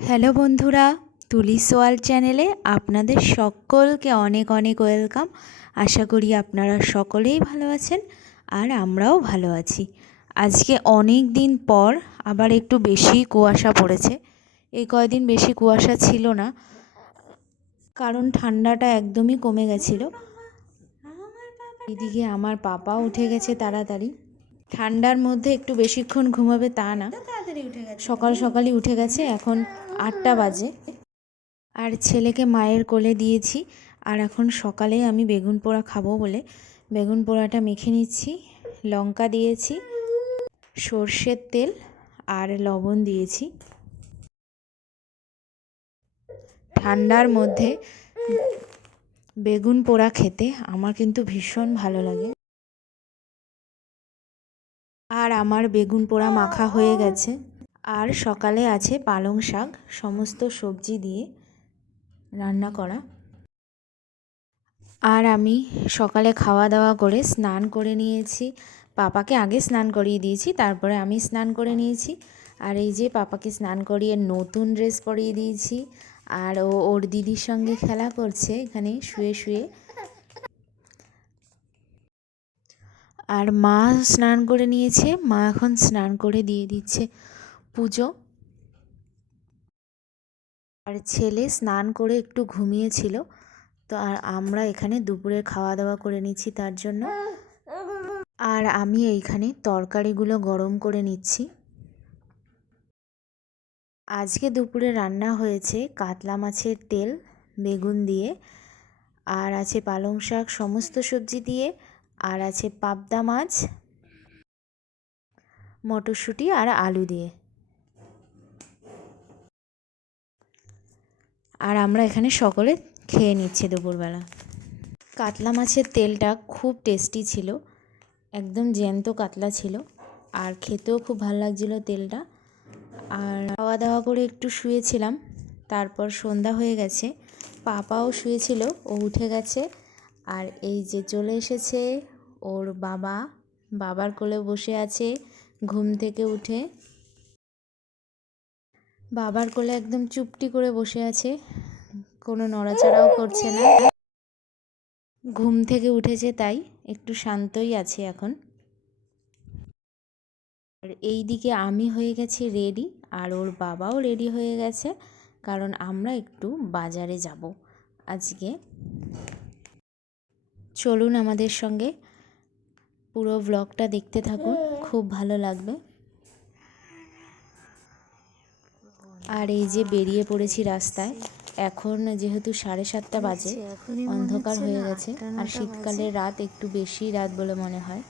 Hello বন্ধুরা, তুলি সোয়াল চ্যানেলে আপনাদের সকলকে অনেক অনেক ওয়েলকাম। আশা করি আপনারা সকলেই ভালো আছেন আর আমরাও ভালো আছি। আজকে অনেক দিন পর আবার একটু বেশি কুয়াশা পড়েছে। এই কয়দিন বেশি কুয়াশা ছিল না, কারণ ঠান্ডাটা একদমই কমে গেছিল। এদিকে আমার পাপা উঠে গেছে তাড়াতাড়ি। ঠান্ডার মধ্যে একটু বেশিক্ষণ ঘুমাবে তা না। সকাল সকালই উঠে গেছে, এখন আটটা বাজে। আর ছেলেকে মায়ের কোলে দিয়েছি, আর এখন সকালে আমি বেগুন পোড়া খাব বলে বেগুন পোড়াটা মেখে নিচ্ছি, লঙ্কা দিয়েছি, সর্ষের তেল আর লবণ দিয়েছি। ঠান্ডার মধ্যে বেগুন পোড়া খেতে আমার কিন্তু ভীষণ ভালো লাগে। আর আমার বেগুন পোড়া মাখা হয়ে গেছে। আর সকালে আছে পালং শাক, সমস্ত সবজি দিয়ে রান্না করা। আর আমি সকালে খাওয়া দাওয়া করে স্নান করে নিয়েছি। পাপাকে আগে স্নান করিয়ে দিয়েছি, তারপরে আমি স্নান করে নিয়েছি। আর এই যে পাপাকে স্নান করিয়ে নতুন ড্রেস পরিয়ে দিয়েছি। আর ও, ওর দিদির সঙ্গে খেলা করছে, এখানে শুয়ে শুয়ে। আর মা স্নান করে নিয়েছে, মা এখন স্নান করে দিয়ে দিচ্ছে। পুজো। আর ছেলে স্নান করে একটু ঘুমিয়েছিল। তো আর আমরা এখানে দুপুরের খাওয়া দাওয়া করে নিচ্ছি তার জন্য। আর আমি এইখানে তরকারিগুলো গরম করে নিচ্ছি। আজকে দুপুরে রান্না হয়েছে কাতলা মাছের তেল, বেগুন দিয়ে। আর আছে পালং শাক, সমস্ত সবজি দিয়ে। আর আছে পাবদা মাছ, মটরশুঁটি আর আলু দিয়ে। আর আমরা এখানে সকলে খেয়ে নিচ্ছে দুপুরবেলা। কাতলা মাছের তেলটা খুব টেস্টি ছিল, একদম জ্যান্ত কাতলা ছিল, আর খেতেও খুব ভালো লাগছিল তেলটা। আর খাওয়া দাওয়া করে একটু শুয়েছিলাম, তারপর সন্ধ্যা হয়ে গেছে, পাপাও শুয়েছিল, ও উঠে গেছে, আর এই যে চলে এসেছে ওর বাবা, বাবার কোলে বসে আছে, ঘুম থেকে উঠে বাবার কোলে একদম চুপটি করে বসে আছে। কোনো নড়াচড়াও করছে না। ঘুম থেকে উঠেছে তাই একটু শান্তই আছে এখন। আর এই দিকে আমি হয়ে গেছি রেডি আর ওর বাবাও রেডি হয়ে গেছে, কারণ আমরা একটু বাজারে যাব আজকে। চলুন আমাদের সঙ্গে পুরো ব্লগটা দেখতে থাকুন, খুব ভালো লাগবে। আর এই যে বেরিয়ে পড়েছি রাস্তায় এখন যেহেতু সাড়ে সাতটা বাজে অন্ধকার হয়ে গেছে। আর শীতকালে রাত একটু বেশি রাত বলে মনে হয়।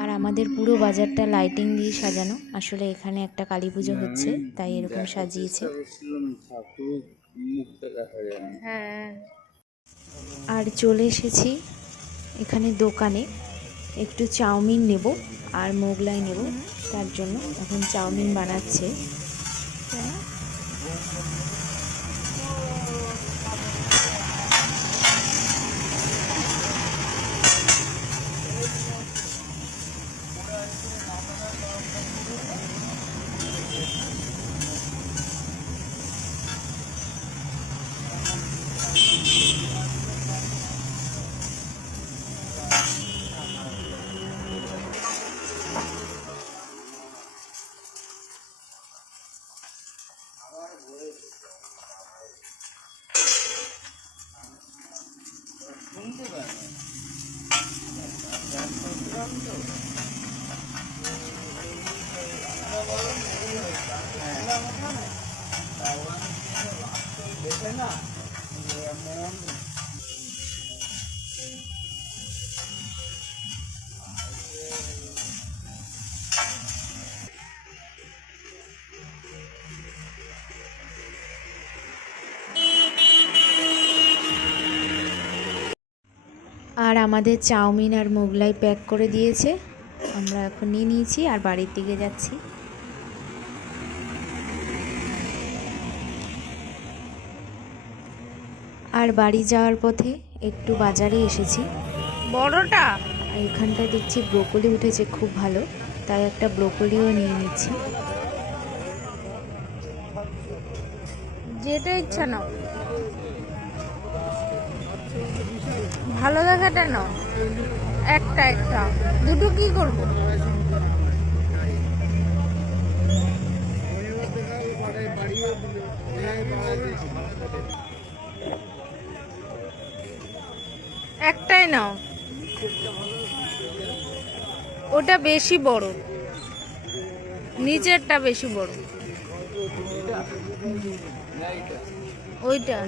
আর আমাদের পুরো বাজারটা লাইটিং দিয়ে সাজানো। আসলে এখানে একটা কালী পুজো হচ্ছে তাই এরকম সাজিয়েছে। হ্যাঁ। আর চলে এসেছি এখানে দোকানে। একটু চাউমিন নেব। আর মোগলাই নেব। তার জন্য এখন চাউমিন বানাচ্ছে। দেখে না মন আর আমাদের চাউমিন আর মোগলাই প্যাক করে দিয়েছে। আমরা এখন নিয়ে নিয়েছি আর বাড়ির দিকে যাচ্ছি। আর বাড়ি যাওয়ার পথে একটু বাজারে এসেছি। বড়টা? এখানটায় দেখছি ব্রোকলি উঠেছে খুব ভালো তাই একটা ব্রোকলিও নিয়ে নিচ্ছি। যেটা ইচ্ছা নাও। ভালো দেখাটা নাও। একটা একটা। দুটো কি করব? একটাই নাও। ওটা বেশি বড়। নিচেরটা বেশি বড়। ওইটা।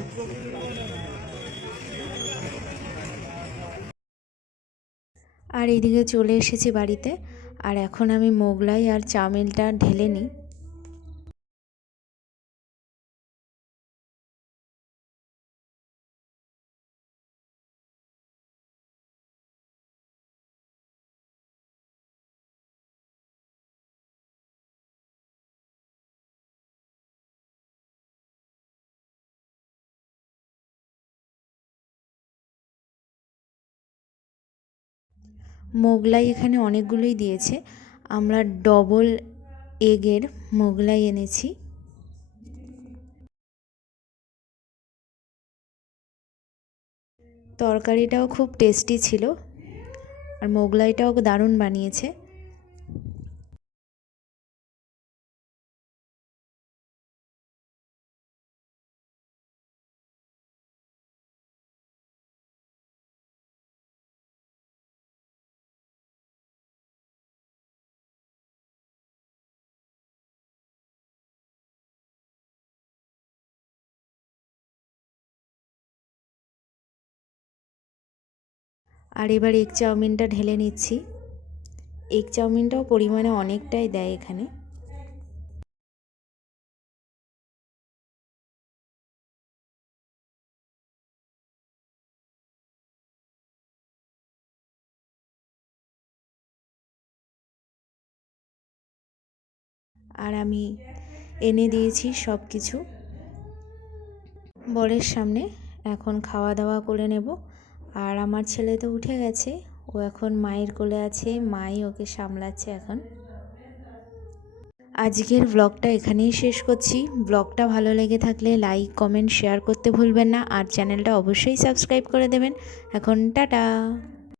আর এদিকে চলে এসেছি বাড়িতে। আর এখন আমি মোগলাই আর চাউমিনটা ঢেলে নিই। মোগলাই এখানে অনেকগুলোই দিয়েছে। আমরা ডবল এগের মোগলাই এনেছি। তরকারিটাও খুব টেস্টি ছিল। আর মোগলাইটাও দারুণ বানিয়েছে। আর এবার এগ চাউমিনটা ঢেলে নিচ্ছি। এগ চাউমিনটাও পরিমাণে অনেকটাই দেয় এখানে। আর আমি এনে দিয়েছি সব কিছু বরের সামনে এখন খাওয়া দাওয়া করে নেব। আর আমার ছেলে তো উঠে গেছে। ও এখন মায়ের কোলে আছে, মাই ওকে সামলাচ্ছে এখন। আজকের ব্লগটা এখানেই শেষ করছি। ব্লগটা ভালো লেগে থাকলে লাইক কমেন্ট শেয়ার করতে ভুলবেন না। আর চ্যানেলটা অবশ্যই সাবস্ক্রাইব করে দেবেন। এখন টাটা!